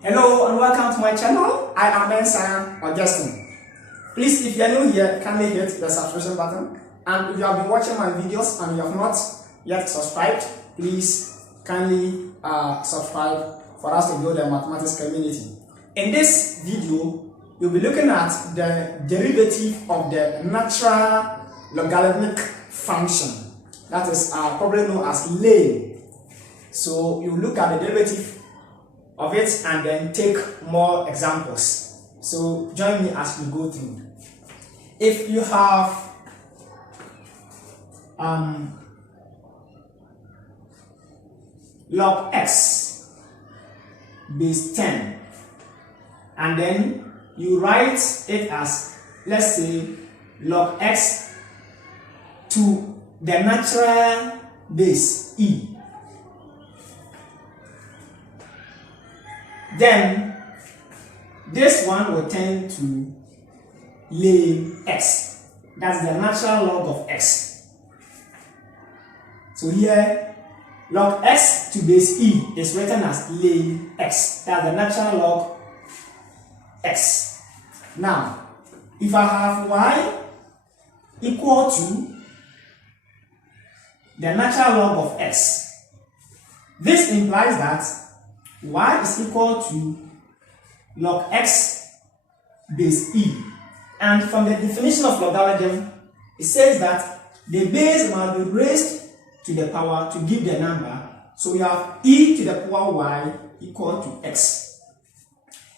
Hello and welcome to my channel. I am Benson Augustine. Please, if you are new here, kindly hit the subscription button. And if you have been watching my videos and you have not yet subscribed, please kindly subscribe for us to build the mathematics community. In this video, you'll be looking at the derivative of the natural logarithmic function. That is probably known as lane. So you look at the derivative of it and then take more examples. So join me as we go through. If you have log x base 10 and then you write it as, let's say, log x to the natural base e, then this one will tend to lane x. That's the natural log of x. So here, log x to base e is written as lane x. That's the natural log x. Now, if I have y equal to the natural log of x, this implies that y is equal to log x base e. And from the definition of logarithm, it says that the base must be raised to the power to give the number. So we have e to the power y equal to x.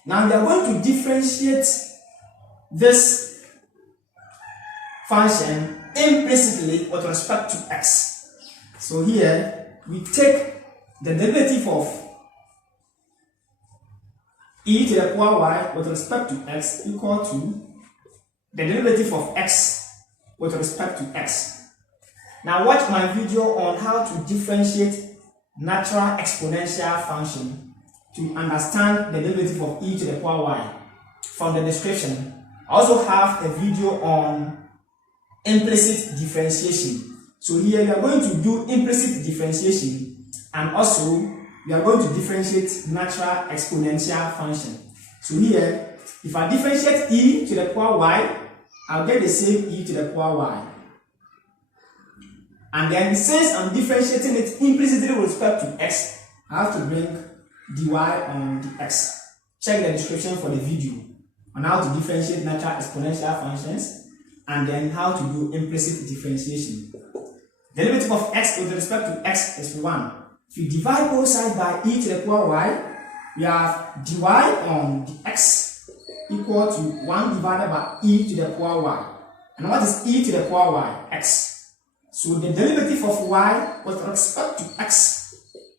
Now we are going to differentiate this function implicitly with respect to x. So here we take the derivative of e to the power y with respect to x equal to the derivative of x with respect to x. Now watch my video on how to differentiate natural exponential function to understand the derivative of e to the power y from the description. I also have a video on implicit differentiation. So here we are going to do implicit differentiation, and also we are going to differentiate natural exponential function. So here, if I differentiate e to the power y, I'll get the same e to the power y. And then since I'm differentiating it implicitly with respect to x, I have to bring dy on the x. Check the description for the video on how to differentiate natural exponential functions and then how to do implicit differentiation. The derivative of x with respect to x is 1. If you divide both sides by e to the power y, we have dy on the x equal to 1 divided by e to the power y. And what is e to the power y? X. So the derivative of y with respect to x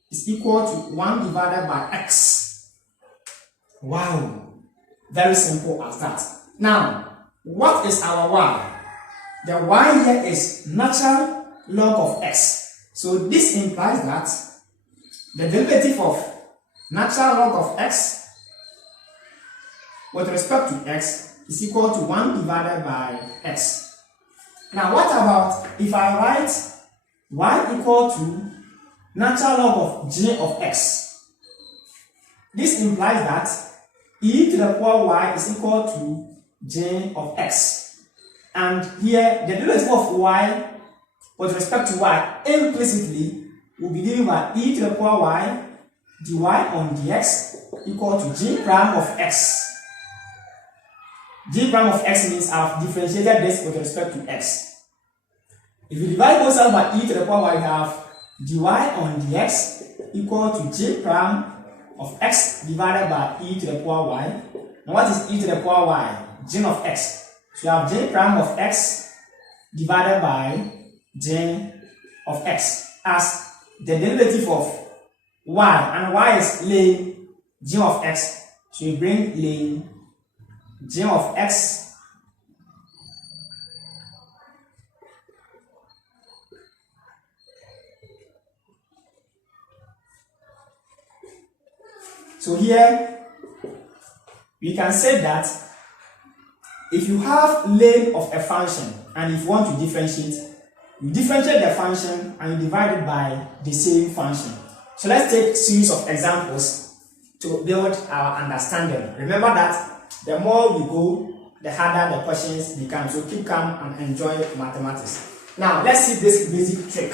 is equal to 1 divided by x. Wow! Very simple as that. Now, what is our y? The y here is natural log of x. So this implies that the derivative of natural log of x with respect to x is equal to 1 divided by x. Now what about if I write y equal to natural log of g of x? This implies that e to the power y is equal to g of x. And here the derivative of y with respect to y implicitly will be given by e to the power y dy on dx equal to g prime of x. G prime of x means I've differentiated this with respect to x. If you divide both sides by e to the power y, you have dy on dx equal to g prime of x divided by e to the power y. Now what is e to the power y? G of x. So you have g prime of x divided by g of x as the derivative of y, and y is lane g of x. So you bring lane g of x so here we can say that if you have lane of a function and if you want to differentiate, you differentiate the function and you divide it by the same function. So let's take a series of examples to build our understanding. Remember that the more we go, the harder the questions become. So keep calm and enjoy mathematics. Now, let's see this basic trick.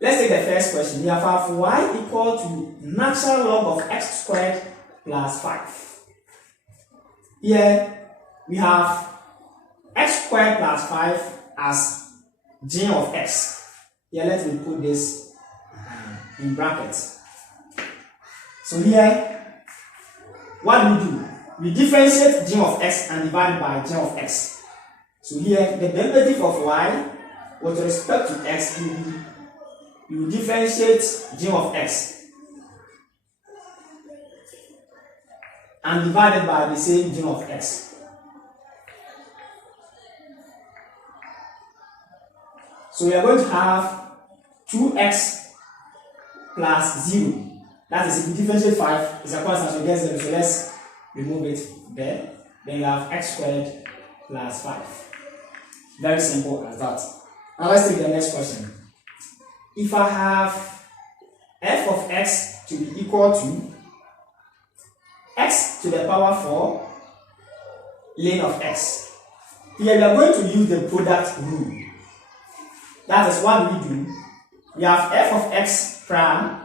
Let's take the first question. We have y equal to natural log of x squared plus 5. Here, we have x squared plus 5 as g of x. Here, let me put this in brackets. So here, what do we do? We differentiate g of x and divide by g of x. So here, the derivative of y with respect to x, you differentiate g of x and divide it by the same g of x. So we are going to have 2x plus 0. That is, if you differentiate 5, it's a constant, so it gets 0. So let's remove it there. Then you have x squared plus 5. Very simple as that. Now let's take the next question. If I have f of x to be equal to x to the power 4 ln of x, here we are going to use the product rule. That is, what do we do? We have f of x prime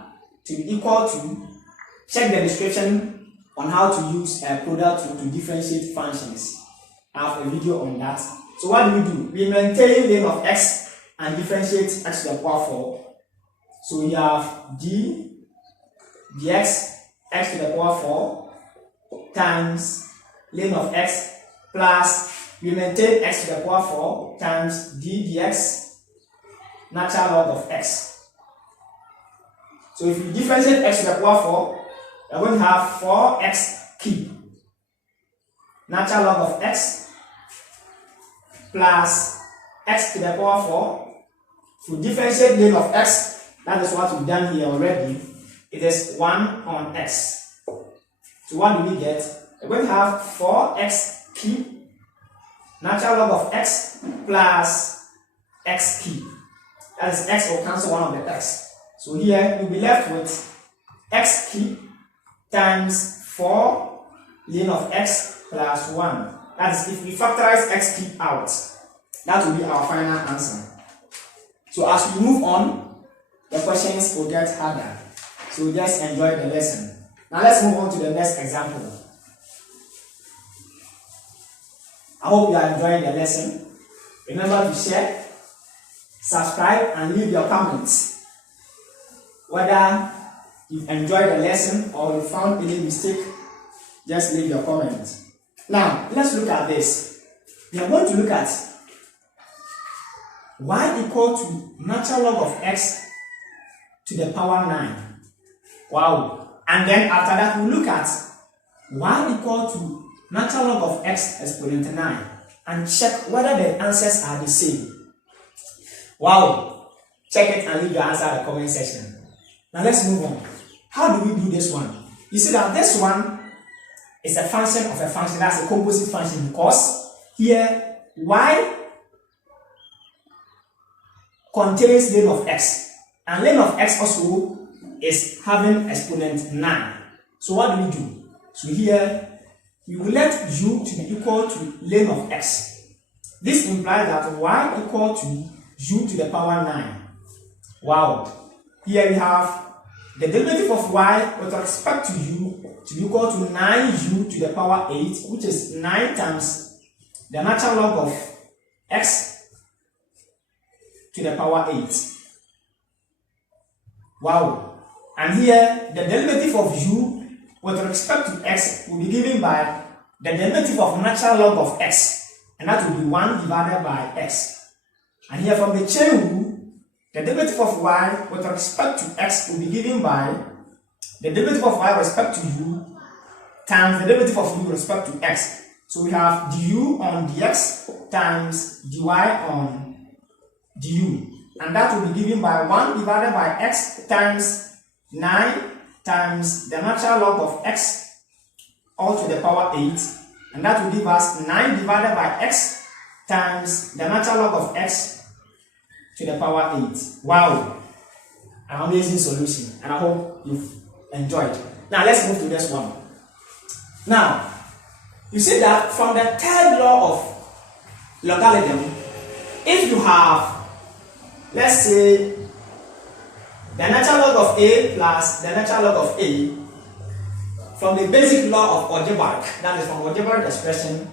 to be equal to, check the description on how to use a product rule to differentiate functions. I have a video on that. So what do? We maintain ln of x and differentiate x to the power 4. So we have d dx x to the power 4 times ln of x plus, we maintain x to the power 4 times d dx natural log of x. So if you differentiate x to the power 4, you're going to have 4x cube natural log of x plus x to the power 4. If you differentiate ln of x, that is what we've done here already. It is 1 on x. So what do we get? We're going to have 4x cube natural log of x plus x cube. That is, x will cancel one of the x. So here you'll be left with x cube times 4 ln of x plus 1. That is, if we factorize x cube out, that will be our final answer. So as we move on, the questions will get harder. So just enjoy the lesson. Now let's move on to the next example. I hope you are enjoying the lesson. Remember to share, subscribe, and leave your comments. Whether you've enjoyed the lesson or you found any mistake, just leave your comments. Now, let's look at this. We are going to look at y equal to natural log of x to the power 9. Wow. And then after that, we'll look at y equal to natural log of x exponent 9 and check whether the answers are the same. Wow. Check it and leave your answer in the comment section. Now let's move on. How do we do this one? You see that this one is a function of a function. That's a composite function because here y contains ln of x, and ln of x also is having exponent 9. So what do we do? So here we will let u to be equal to ln of x. This implies that y equal to u to the power 9. Wow. Here we have the derivative of y with respect to u to be equal to 9u to the power 8, which is 9 times the natural log of x to the power 8. Wow. And here, the derivative of u with respect to x will be given by the derivative of natural log of x, and that will be 1 divided by x. And here from the chain rule, the derivative of y with respect to x will be given by the derivative of y with respect to u times the derivative of u with respect to x. So we have du on dx times dy on du. And that will be given by 1 divided by x times 9 times the natural log of x all to the power 8. And that will give us 9 divided by x times the natural log of x to the power 8. Wow! An amazing solution. And I hope you've enjoyed. Now let's move to this one. Now, you see that from the third law of logarithm, if you have, let's say, the natural log of a plus the natural log of a, from the basic law of algebraic, that is from algebraic expression,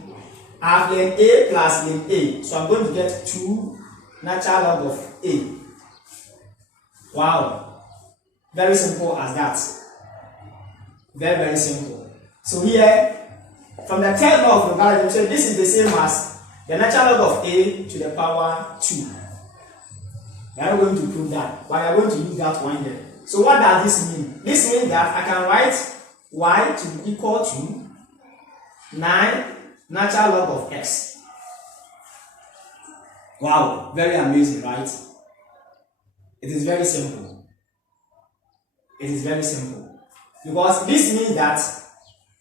I have ln a plus ln a. So I'm going to get 2 natural log of a. Wow. Very simple as that. Very, very simple. So here, from the third law of logarithm, so this is the same as the natural log of a to the power 2. We are not going to prove that, but we are going to use that one here. So what does this mean? This means that I can write y to be equal to 9 natural log of x. Wow, very amazing, right? It is very simple. It is very simple. Because this means that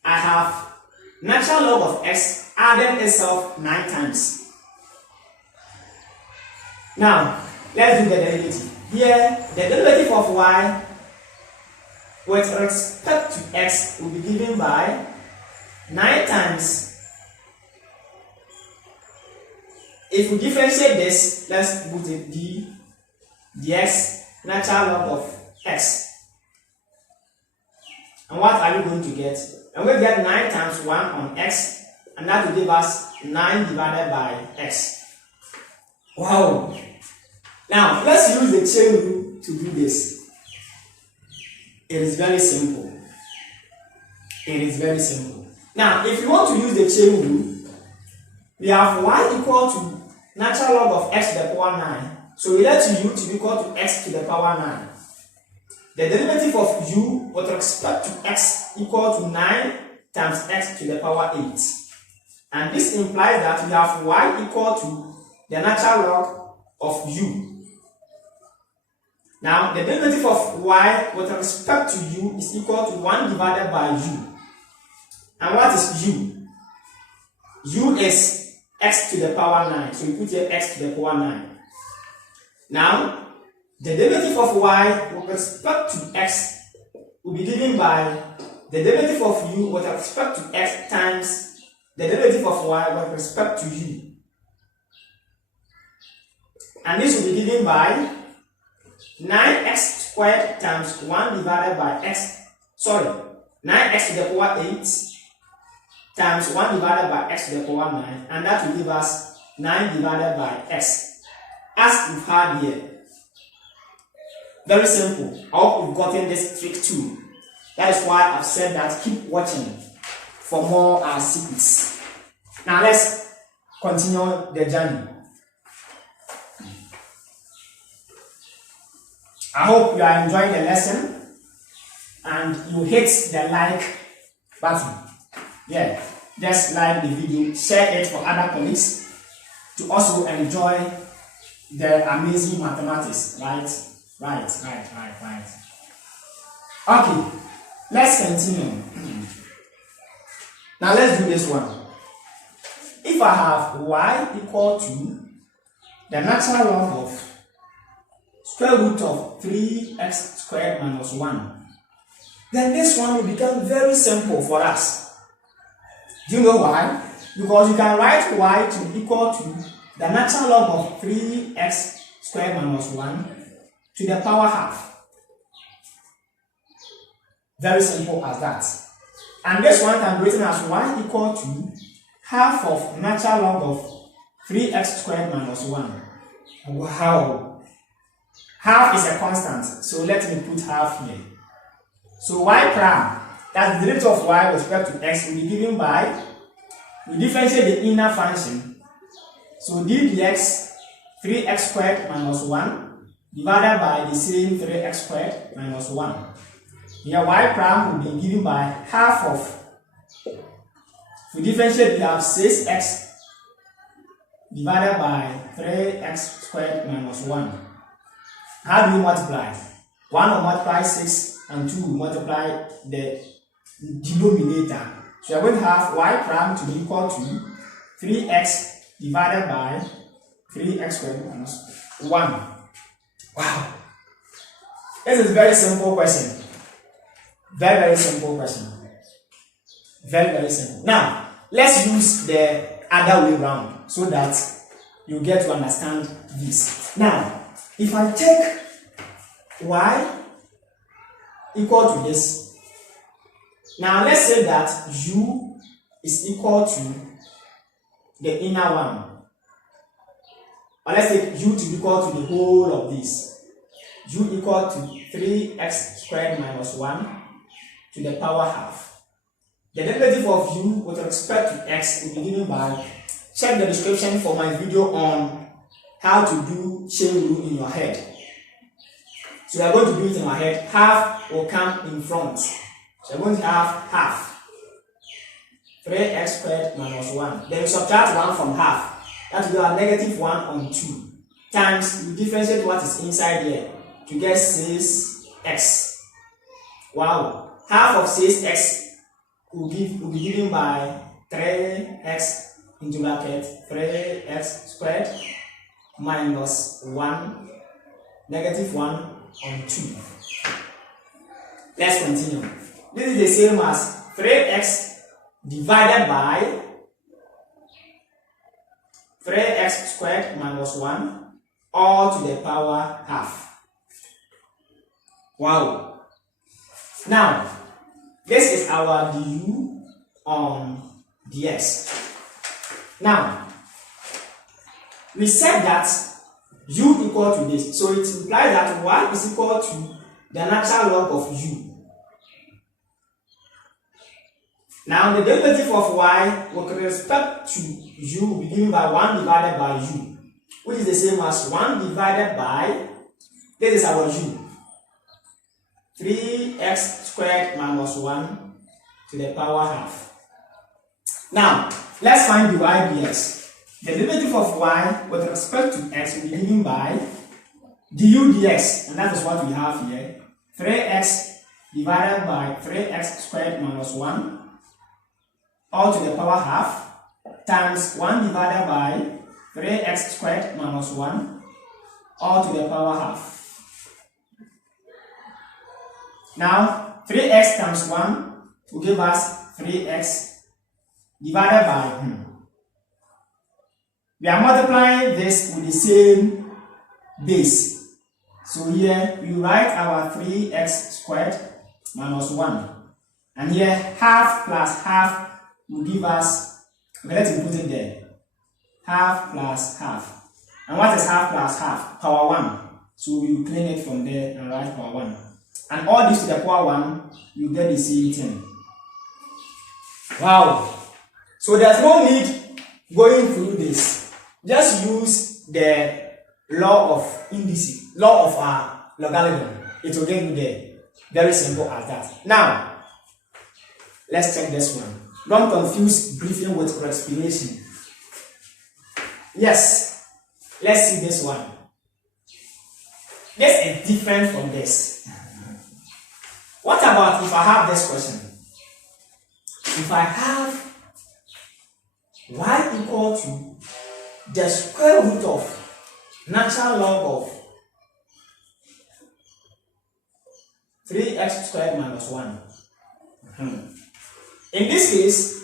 I have natural log of x added itself 9 times. Now, let's do the derivative. Here, the derivative of y with respect to x will be given by 9 times. If we differentiate this, let's put it dx natural log of x. And what are we going to get? I'm going to get 9 times 1 on x, and that will give us 9 divided by x. Wow! Now, let's use the chain rule to do this. It is very simple. It is very simple. Now, if you want to use the chain rule, we have y equal to natural log of x to the power 9. So we let u to be equal to x to the power 9. The derivative of u with respect to x equal to 9 times x to the power 8. And this implies that we have y equal to the natural log of u. Now, the derivative of y with respect to u is equal to 1 divided by u. And what is u? U is x to the power 9. So we put here x to the power 9. Now, the derivative of y with respect to x will be given by the derivative of u with respect to x times the derivative of y with respect to u. And this will be given by 9x squared times 1 divided by x, 9x to the power 8 times 1 divided by x to the power 9, and that will give us 9 divided by x, as we've had here. Very simple. I hope you've gotten this trick too. That is why I've said that keep watching for more secrets. Now let's continue the journey. I hope you are enjoying the lesson and you hit the like button. Yeah, just like the video, share it for other colleagues to also enjoy the amazing mathematics, right? Right. Okay, let's continue. Now let's do this one. If I have y equal to the natural log of square root of 3x squared minus 1, then this one will become very simple for us. Do you know why? Because you can write y to be equal to the natural log of 3x squared minus 1 to the power half. Very simple as that. And this one can be written as y equal to half of natural log of 3x squared minus 1. Wow! Half is a constant, so let me put half here. So y prime, that's the derivative of y with respect to x, will be given by, we differentiate the inner function. So d dx 3x squared minus 1 divided by the same 3x squared minus 1. Here y prime will be given by half of, we differentiate, we have 6x divided by 3x squared minus 1. How do you multiply? 1 will multiply 6 and 2 will multiply the denominator. So we are going to have y prime to be equal to 3x divided by 3x squared minus 1. Wow! This is a very simple question. Very, very simple question. Very, very simple. Now, let's use the other way around so that you get to understand this. Now, if I take y equal to this, now let's say that u is equal to the inner one. Or let's take u to be equal to the whole of this. U equal to 3x squared minus 1 to the power half. The derivative of u with respect to x will be given by, check the description for my video on how to do chain rule in your head. So we are going to do it in our head. Half will come in front. So we are going to have half. 3x squared minus 1. Then we subtract 1 from half. That will be our negative 1 on 2. Times, we differentiate what is inside here to get 6x. Wow. Half of 6x will be given by 3x into bracket 3x squared minus 1, negative 1 on 2. Let's continue. This is the same as 3x divided by 3x squared minus 1 all to the power half. Wow. Now, this is our du on dx. Now, we said that u equal to this. So it implies that y is equal to the natural log of u. Now, the derivative of y with respect to u will be given by 1 divided by u, which is the same as 1 divided by, this is our u, 3x squared minus 1 to the power half. Now, let's find dy dx. The derivative of y with respect to x will be given by du dx, and that is what we have here, 3x divided by 3x squared minus 1 all to the power half times 1 divided by 3x squared minus 1 all to the power half. Now, 3x times 1 will give us 3x divided by, we are multiplying this with the same base. So here we write our 3x squared minus 1. And here half plus half will give us, okay, let's put it there, half plus half. And what is half plus half? Power 1. So we will clean it from there and write power 1. And all this to the power 1, you get the same thing. Wow. So there's no need going through this. Just use the law of indices, law of our logarithm. It will get you there. Very simple as that. Now, let's check this one. Don't confuse briefing with explanation. Yes, let's see this one. This is different from this. What about if I have this question? If I have y equal to the square root of natural log of 3x squared minus 1. In this case,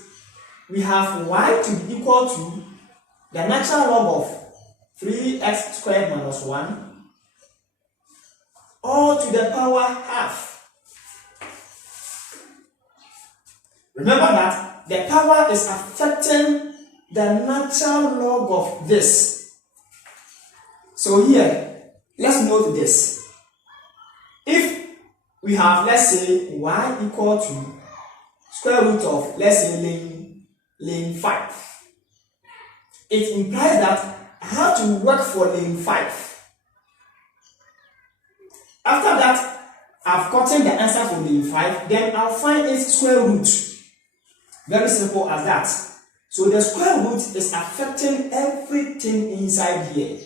we have y to be equal to the natural log of 3x squared minus 1 all to the power half. Remember that the power is affecting the natural log of this. So here, let's note this. If we have, let's say, y equal to square root of, let's say, lane 5. It implies that I have to work for lane 5. After that, I've gotten the answer for lane 5, then I'll find its square root. Very simple as that. So the square root is affecting everything inside here.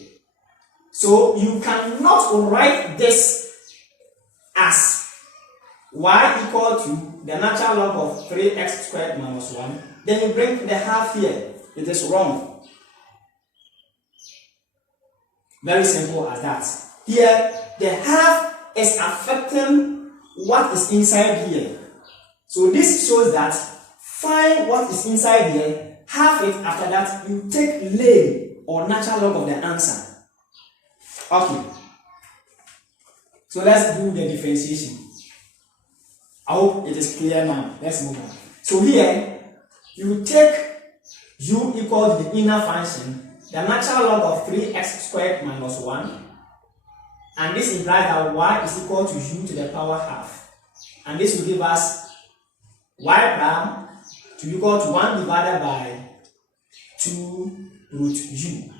So you cannot write this as y equal to the natural log of 3x squared minus 1. Then you bring the half here. It is wrong. Very simple as that. Here, the half is affecting what is inside here. So this shows that find what is inside here, have it, after that you take lane or natural log of the answer. Okay. So let's do the differentiation. I hope it is clear now. Let's move on. So here, you take u equal to the inner function, the natural log of 3x squared minus 1. And this implies that y is equal to u to the power half. And this will give us y prime to be equal to 1 divided by 2 root u.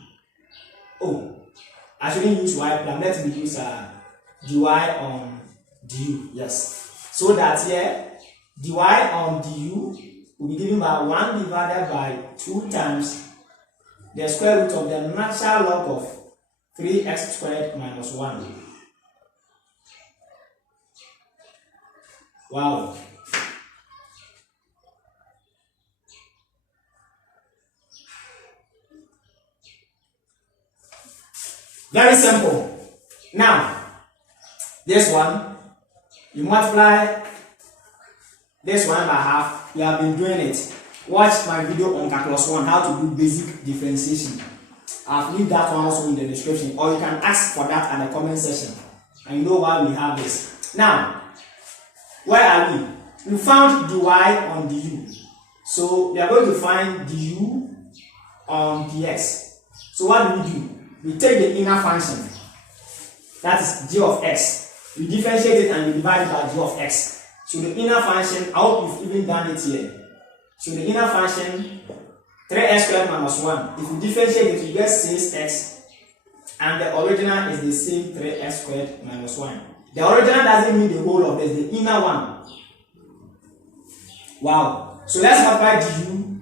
Oh, I shouldn't use y prime. Let me use dy on du. Yes. So that here, dy on du will be given by 1 divided by 2 times the square root of the natural log of 3x squared minus 1. Wow. Very simple. Now, this one, you multiply this one by half. You have been doing it. Watch my video on calculus 1, how to do basic differentiation. I've leave that one also in the description, or you can ask for that at the comment section. And you know why we have this. Now, where are we? We found dy on du. So we are going to find du on dx. So what do? We take the inner function, that is g of x. We differentiate it and we divide it by g of x. So the inner function, I hope you've even done it here. So the inner function, 3x squared minus 1. If you differentiate it, you get 6x. And the original is the same 3x squared minus 1. The original doesn't mean the whole of this, the inner one. Wow. So let's multiply du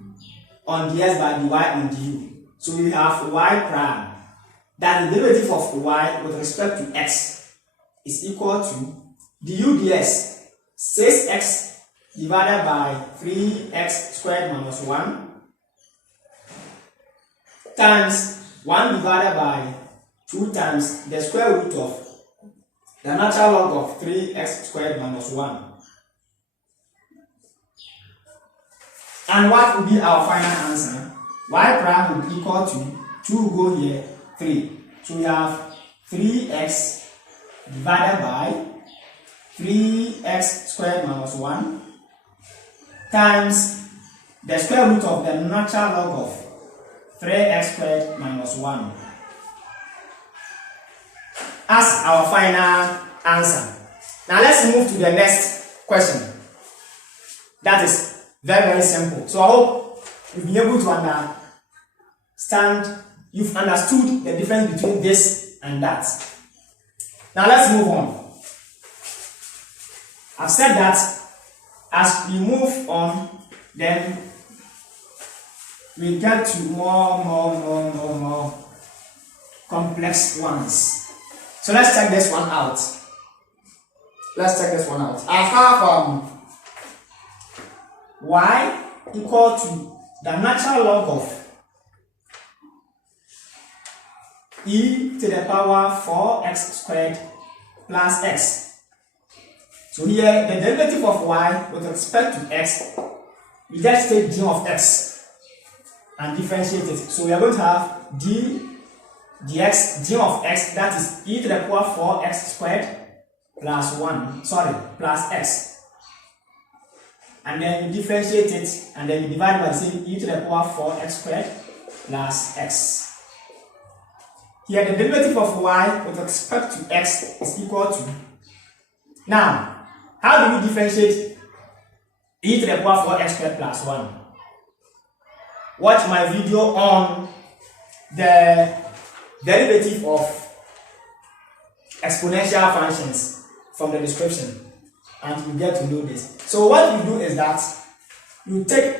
on ds by dy on du. So we have y prime. That the derivative of y with respect to x is equal to du ds 6x divided by 3x squared minus 1 times 1 divided by 2 times the square root of the natural log of 3x squared minus 1. And what will be our final answer? Y prime will be equal to 2 go here, 3. So we have 3x divided by 3x squared minus 1 times the square root of the natural log of 3x squared minus 1 as our final answer. Now let's move to the next question. That is very, very simple. So I hope you've been able to understand, you've understood the difference between this and that. Now let's move on. I've said that as we move on, then we get to more complex ones. So let's check this one out. I have y equal to the natural log of e to the power 4x squared plus x. So here the derivative of y with respect to x, we just take g of x and differentiate it. So we are going to have d dx g of x, that is e to the power 4x squared plus plus x. And then you differentiate it and then you divide by the same e to the power 4x squared plus x. Here the derivative of y with respect to x is equal to, now how do we differentiate e to the power 4x squared plus 1? Watch my video on the derivative of exponential functions from the description, and you get to know this. So what you do is that you take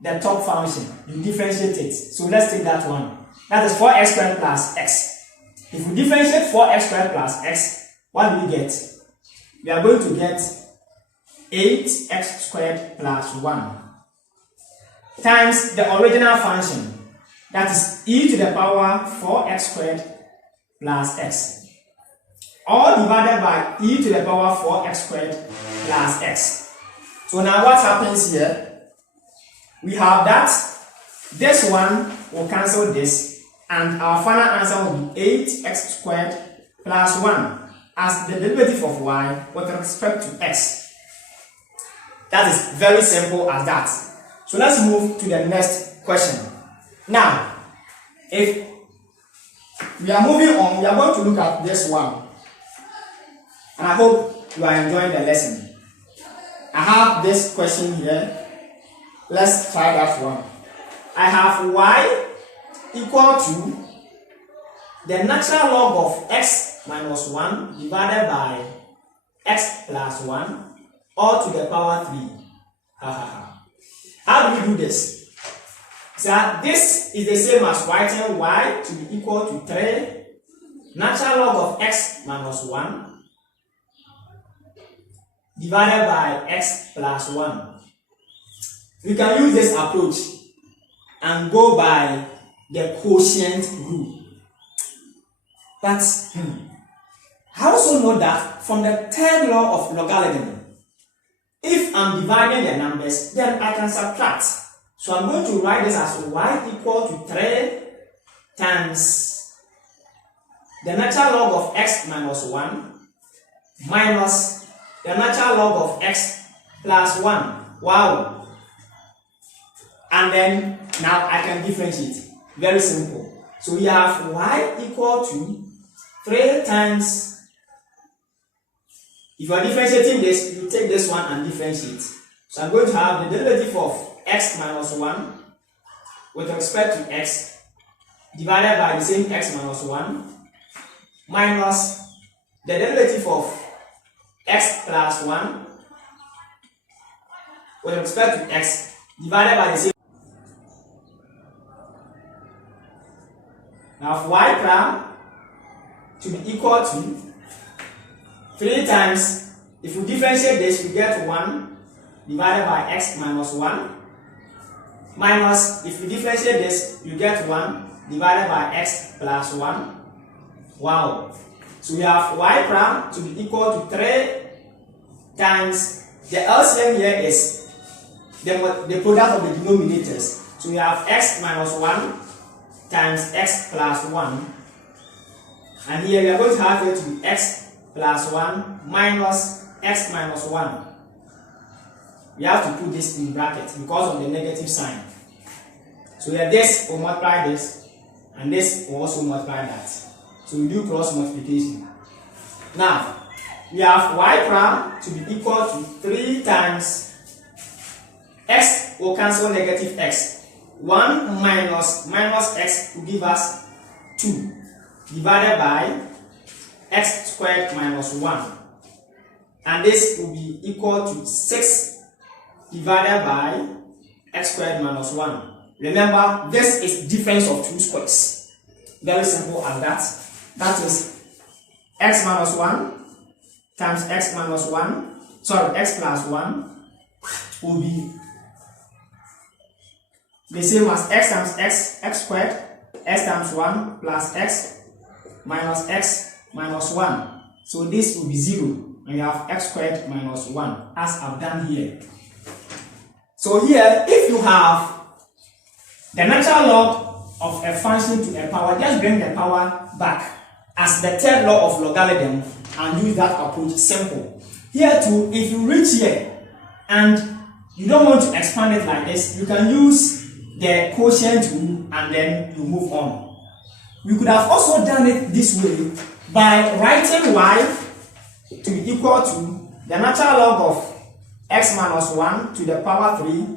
the top function, you differentiate it. So let's take that one. That is 4x squared plus x. If we differentiate 4x squared plus x, what do we get? We are going to get 8x squared plus 1 times the original function, that is e to the power 4x squared plus x. all divided by e to the power 4x squared plus x. So now what happens here? We have that this one will cancel this, and our final answer will be 8x squared plus 1 as the derivative of y with respect to x. That is very simple as that. So let's move to the next question. Now, if we are moving on, we are going to look at this one. And I hope you are enjoying the lesson. I have this question here. Let's try that one. I have y equal to the natural log of x minus 1 divided by x plus 1 all to the power 3. How do we do this? So this is the same as writing y to be equal to 3 natural log of x minus 1 divided by x plus 1. We can use this approach and go by the quotient rule. But I also know that from the third law of logarithm, if I'm dividing the numbers, then I can subtract. So I'm going to write this as y equal to 3 times the natural log of x minus 1 minus the natural log of x plus 1. Wow. And then now I can differentiate. Very simple. So we have y equal to 3 times. If you are differentiating this, you take this one and differentiate. So I'm going to have the derivative of x minus 1 with respect to x divided by the same x minus 1 minus the derivative of x plus 1 with respect to x divided by the same. Now y prime to be equal to 3 times, if you differentiate this, you get 1 divided by x minus 1 minus, if you differentiate this, you get 1 divided by x plus 1. Wow. So we have y prime to be equal to 3 times, the LCM here is the product of the denominators. So we have x minus 1 times x plus 1. And here we are going to have it to be x plus 1 minus x minus 1. We have to put this in brackets because of the negative sign. So here this will multiply this, and this will also multiply that. So we do cross multiplication. Now, we have y prime to be equal to 3 times x will cancel negative x. 1 minus x will give us 2 divided by x squared minus 1. And this will be equal to 6 divided by x squared minus 1. Remember, this is difference of two squares. Very simple as that. That is x minus 1 times x minus 1, x plus 1 will be the same as x times x squared, x times 1 plus x minus 1. So this will be 0, and you have x squared minus 1, as I've done here. So here, if you have the natural log of a function to a power, just bring the power back as the third law of logarithm and use that approach. Simple. Here too, if you reach here and you don't want to expand it like this, you can use the quotient rule and then you move on. We could have also done it this way by writing y to be equal to the natural log of x minus 1 to the power 3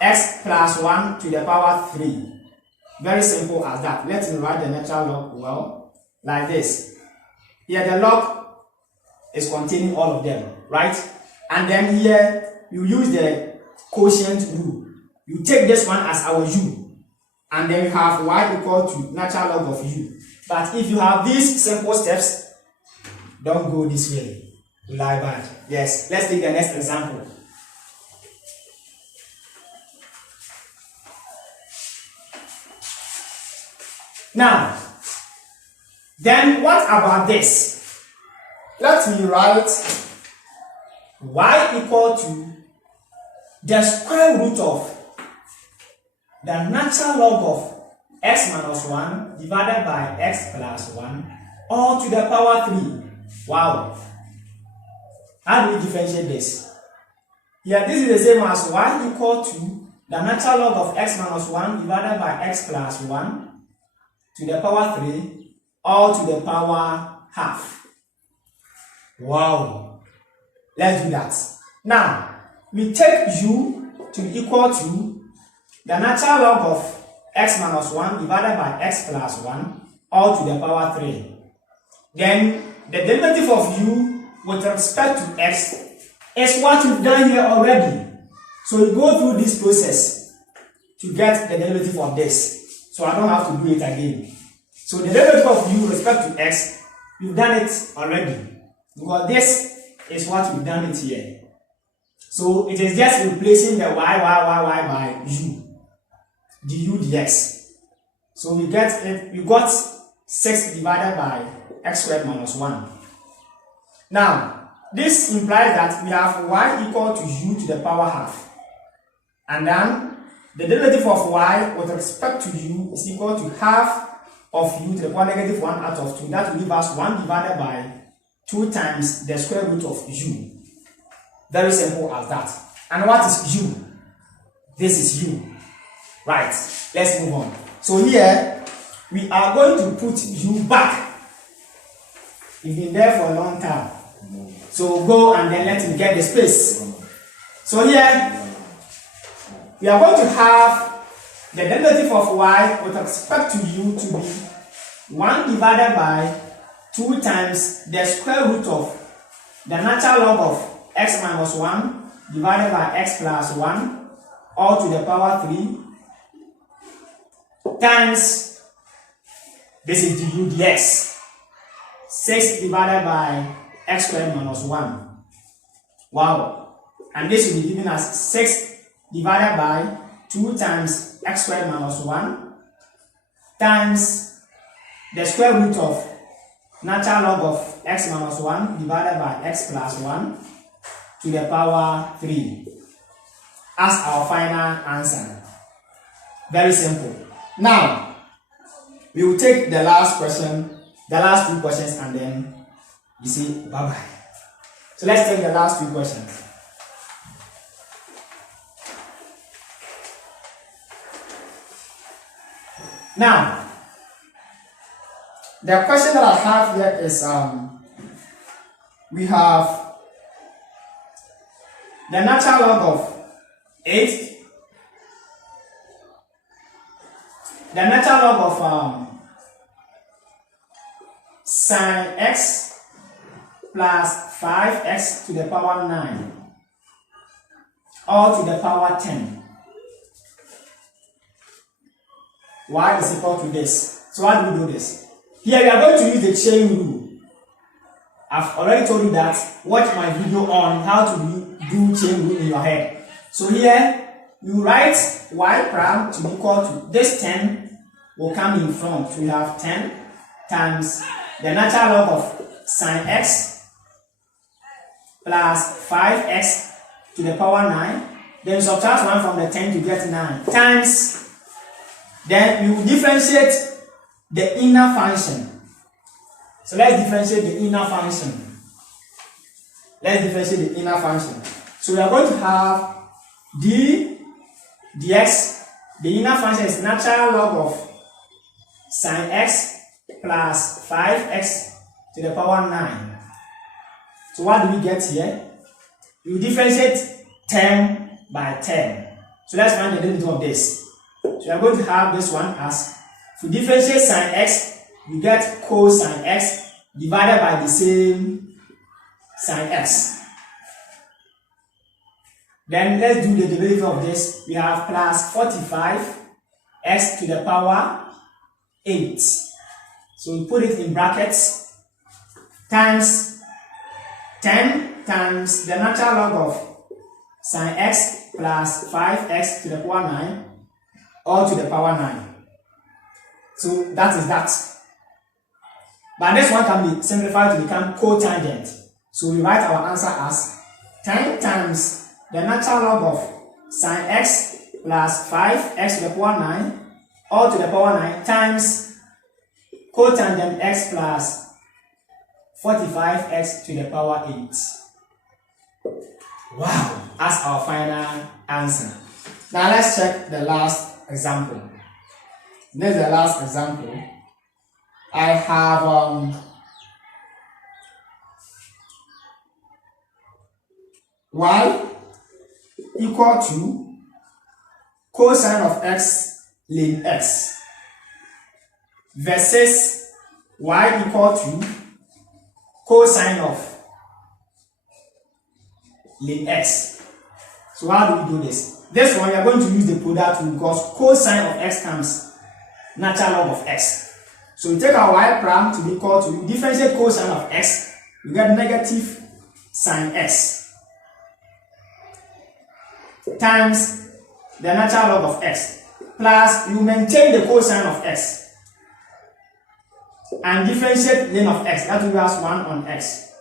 x plus 1 to the power 3. Very simple as that. Let me write the natural log well, like this. Here the log is containing all of them, right? And then here you use the quotient rule. You take this one as our u, and then you have y equal to natural log of u. But if you have these simple steps, don't go this way. You lie bad. Yes, let's take the next example. Now, Then what about this? Let me write y equal to the square root of the natural log of x minus 1 divided by x plus 1 all to the power 3. Wow. How do we differentiate this? Here, this is the same as y equal to the natural log of x minus 1 divided by x plus 1 to the power 3 all to the power half. Wow. Let's do that. Now, we take u to be equal to the natural log of x minus 1 divided by x plus 1 all to the power 3. Then, the derivative of u with respect to x is what we've done here already. So we go through this process to get the derivative of this. So I don't have to do it again. So the derivative of u with respect to x, we've done it already. Because this is what we've done it here. So it is just replacing the y by u, du dx. So we get it. We got 6 divided by x squared minus 1. Now, this implies that we have y equal to u to the power half. And then the derivative of y with respect to u is equal to half of u to the power negative 1 out of 2. That will give us 1 divided by 2 times the square root of u. Very simple as that. And what is u? This is u. Right. Let's move on. So here, we are going to put u back. It's been there for a long time. So go and then let him get the space. So here, we are going to have the derivative of y with respect to u to be 1 divided by 2 times the square root of the natural log of x minus 1 divided by x plus 1 all to the power 3 times, this is du dx, 6 divided by x squared minus 1. Wow. And this will be given as 6 divided by 2 times x squared minus 1 times the square root of natural log of x minus 1 divided by x plus 1 to the power 3 as our final answer. Very simple. Now, we will take the last question, the last 2 questions, and then you see, bye-bye. So let's take the last 2 questions. Now, the question that I have here is, we have the natural log of 8, the natural log of sin x plus 5x to the power 9 all to the power 10. Y is equal to this. So how do we do this? Here we are going to use the chain rule. I've already told you that. Watch my video on how to do chain rule in your head. So here you write y prime to be equal to this 10 will come in front. So we have 10 times the natural log of sin x plus 5x to the power 9. Then subtract 1 from the 10 to get 9 times. Then we will differentiate the inner function. So let's differentiate the inner function. Let's differentiate the inner function. So we are going to have d dx. The inner function is natural log of sin x plus 5x to the power 9. So what do we get here? We differentiate 10 by 10. So let's find the derivative of this. So we are going to have this one as, if we differentiate sin x, we get cosine x divided by the same sin x. Then let's do the derivative of this. We have plus 45x to the power 8. So we put it in brackets times 10 times the natural log of sin x plus 5x to the power 9 all to the power 9. So that is that. But this one can be simplified to become cotangent. So we write our answer as 10 times the natural log of sine x plus 5x to the power 9 all to the power 9 times cotangent x plus 45x to the power 8. Wow, that's our final answer. Now let's check the last example. This is the last example. I have y equal to cosine of x ln x versus y equal to cosine of ln x. So how do we do this? This one we are going to use the product rule because cosine of x comes natural log of x. So we take our y prime to be equal to, differentiate cosine of x, we get negative sine x times the natural log of x plus you maintain the cosine of x and differentiate ln of x, that will give us 1 on x.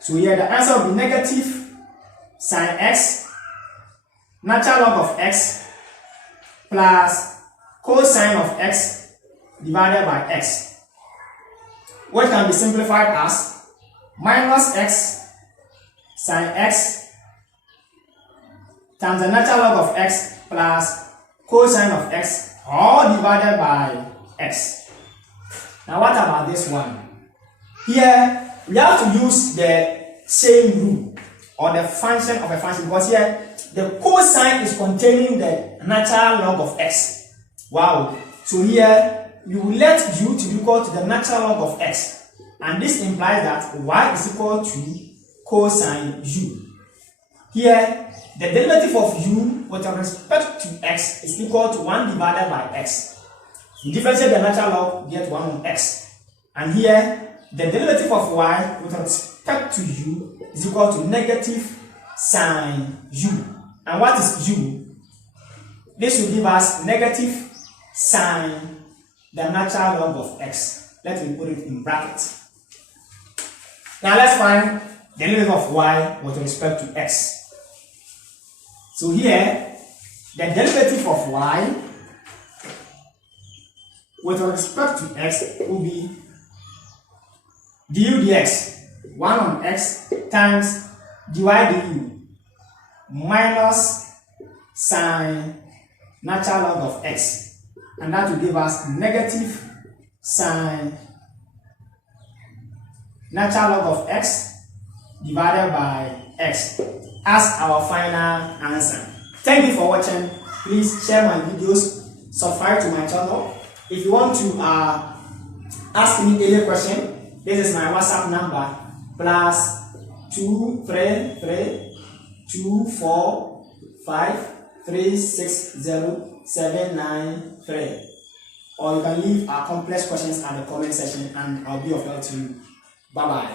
So here the answer will be negative sine x natural log of x plus cosine of x divided by x, which can be simplified as minus x sine x times the natural log of x plus cosine of x all divided by x. Now what about this one? Here we have to use the chain rule or the function of a function because here the cosine is containing the natural log of x. Wow. So here we will let u to be equal to the natural log of x, and this implies that y is equal to cosine u. Here the derivative of u with respect to x is equal to 1 divided by x. You differentiate the natural log, get 1 on x. And here the derivative of y with respect to u is equal to negative sine u. And what is u? This will give us negative sine the natural log of x. Let me put it in brackets. Now let's find the derivative of y with respect to x. So here, the derivative of y with respect to x will be du dx, 1 on x times dy du minus sine natural log of x, and that will give us negative sine natural log of x divided by x as our final answer. Thank you for watching. Please share my videos, subscribe to my channel. If you want to ask me any question, this is my WhatsApp number, +233 245 360 793, or you can leave our complex questions at the comment section and I'll be of help to you. Bye bye.